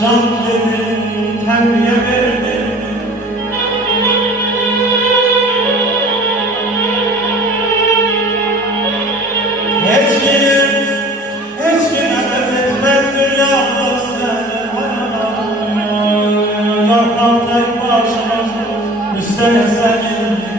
Can dedi, terbiye verdi. Hiç kim nefes etmez dünyada sen hayata. Yartan tek başına üstüne senin.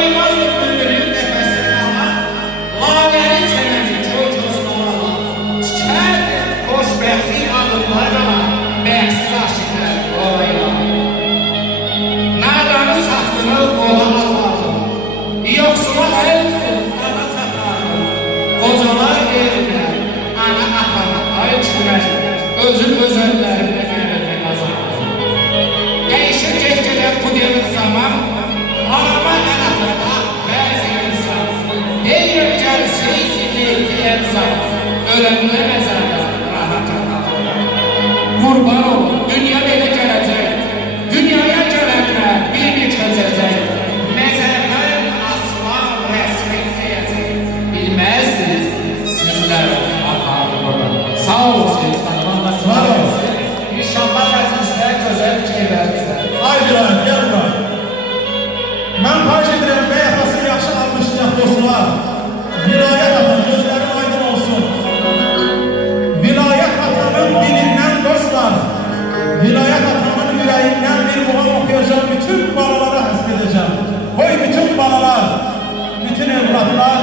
Koymaz ömrünün nefesini alan, laveri çeneci çocuğusuna tükerdi xoşbəxtlik adımlarına bəxsiz aşıqlar olaylar. Nadanı satqını qola atardı, yoxsula əlsiz ana satardı. Qocalar yerine ana atana ay çıxır, özün özəllərində görmədə qazanır. Değişir geçgələr bu devir zaman, harama ən atıraq bəzi insan. Deyir gəlseydi deyil zat, ölənlər məzarda rahat atar. Qurban ol, dünya belə gələcək, dünyaya gələnlər bir keçəcək. Məzərlər asla rəsmət deyəcək, bilməzdiniz sizlər aparılır. Sağ ol Şeytan, Allah sağ ol. İnşallah məclislər gözəl fikirlər bizə. Ay Bilal, gel bura. Mən xahiş edirəm, bəy yaxasını yaxşı almışlayaq dostlar. Vilayət atan, gözlərin aydın olsun. Vilayət atanın dilindən dostlar, vilayət atanın yüreğindən bir muğam okuyacağım, bütün balalara həsb edəcəm. Qoy bütün balalar, bütün evladlar,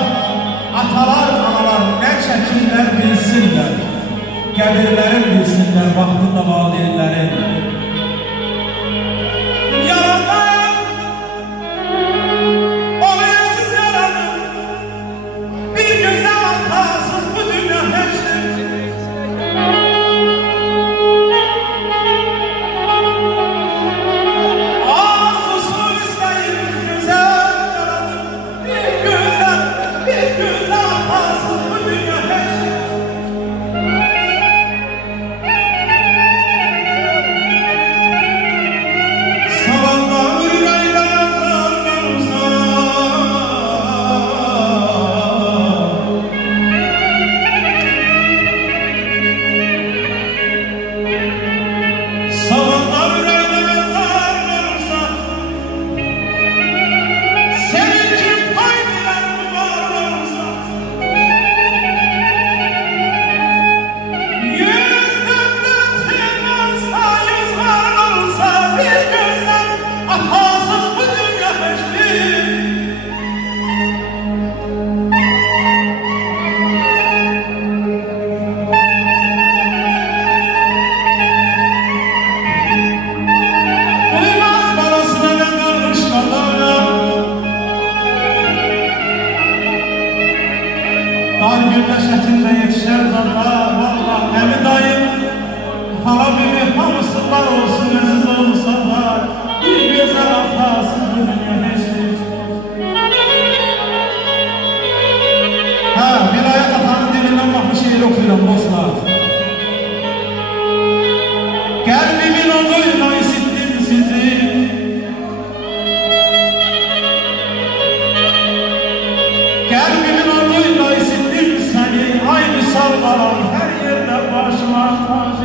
atalar, analar nə çəkirlər bilsinlər. Qədirlərin bilsinlər, vaxtında valideynlərin. Yaradan, o mənsiz yaradan, bir gözəl hatasız bu dünya həşdir. Arzusunu istəyir gözəl yaradan, bir gözəl hatasız bu dünya həşdir. Dar birləşətində yetişər dağlar, vallah əmi dayım, hala bibi hamısılar olsun, əziz olsalar, bir gözəl atasız bu dünya heçdir. Vilayət atanın dilindən baxmış şeir okuyuram dostlar. Qəlbimin oduyla isitdim sizi, Qəlbimin oduyla isitdim səni, ay misal qalan hər yerdə başıma tac